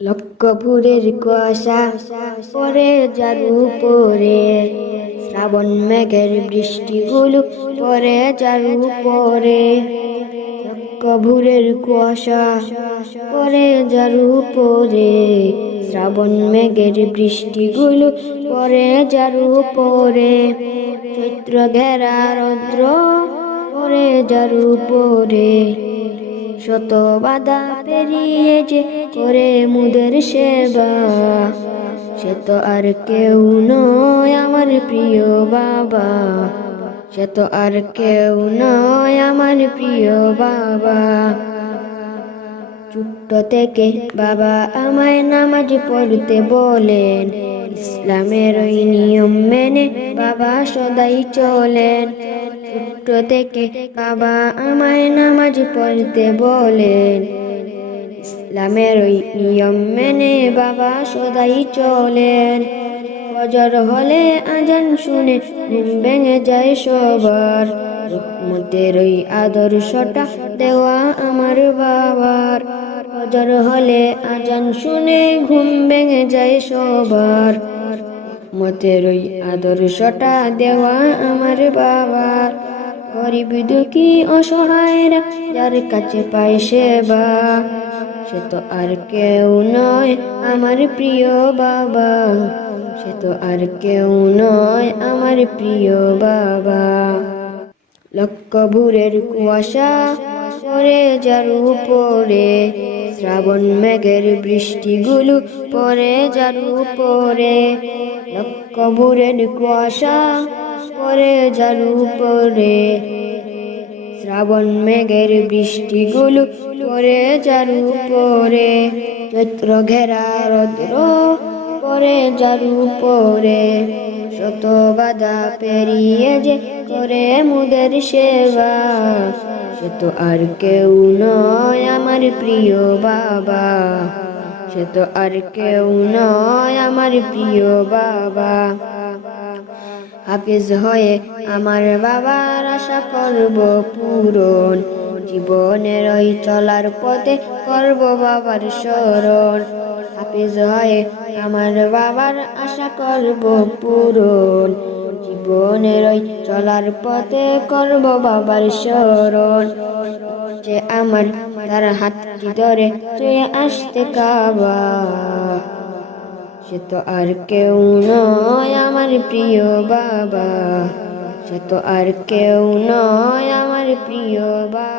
লক্ষ ভোরের কুয়াশা পরে যার উপরে, শ্রাবণ মেঘের বৃষ্টিগুলো পরে যার উপরে। লক্ষ ভোরের কুয়াশা পরে যার উপরে, শ্রাবণ মেঘের বৃষ্টিগুলো পরে যার উপরে। চৈত্র ঘেরা রৌদ্র পরে যার উপরে, শত বাধা পেরিয়ে যে করে মুদের সেবা, সে তো আর কেউ নয় আমার প্রিয় বাবা, সে তো আর কেউ নয় আমার প্রিয় বাবা। ছোট্ট থেকে বাবা আমায় নামাজ পড়তে বলেন, ইসলামের ওই নিয়ম মেনে বাবা সদাই চলেন। ছোট্ট থেকে বাবা আমায় নামাজ পড়তে বলেন, ইসলামের ওই নিয়ম মেনে বাবা সদাই চলেন। ফজর হলে আজান শুনে ঘুম ভেঙে যায় সবার, রহমতের ওই আদর্শটা দেওয়া আমার বাবার। ফজর হলে আজান শুনে ঘুম ভেঙে যায় সবার, রহমতের ওই আদর্শটা দেওয়া আমার বাবার। গরিব দুঃখী অসহায়রা যার কাছে পায় সেবা, সে তো আর কেউ নয় আমার প্রিয় বাবা, সে তো আর কেউ নয় আমার প্রিয় বাবা। লক্ষ ভোরের কুয়াশা পরে যার উপরে, শ্রাবণ মেঘের বৃষ্টিগুলো পরে যার উপরে। লক্ষ ভোরের কুয়াশা পরে যার উপরে, শ্রাবণ মেঘের বৃষ্টিগুলো পরে যার উপরে। চৈত্র ঘেরা রৌদ্র পরে যার উপরে, শত বাধা পেরিয়ে যে করে মুদের সেবা, সে তো আর কেউ নয় আমার প্রিয় বাবা, সে তো আর কেউ নয় আমার প্রিয় বাবা। হাফেজ হয়ে আমার বাবার আশা করব পূরণ, জীবনের ওই চলার পথে করব বাবার স্মরণ। হাফেজ হয়ে আমার বাবার আশা করব পূরণ, জীবনের ওই চলার পথে করব বাবার স্মরণ। যে আমার তার হাতটি ধরে চুয়ে আসতে কাবা, সে তো আর কেউ নয় আমার প্রিয় বাবা, সে তো আর কেউ নয় আমার প্রিয় বাবা।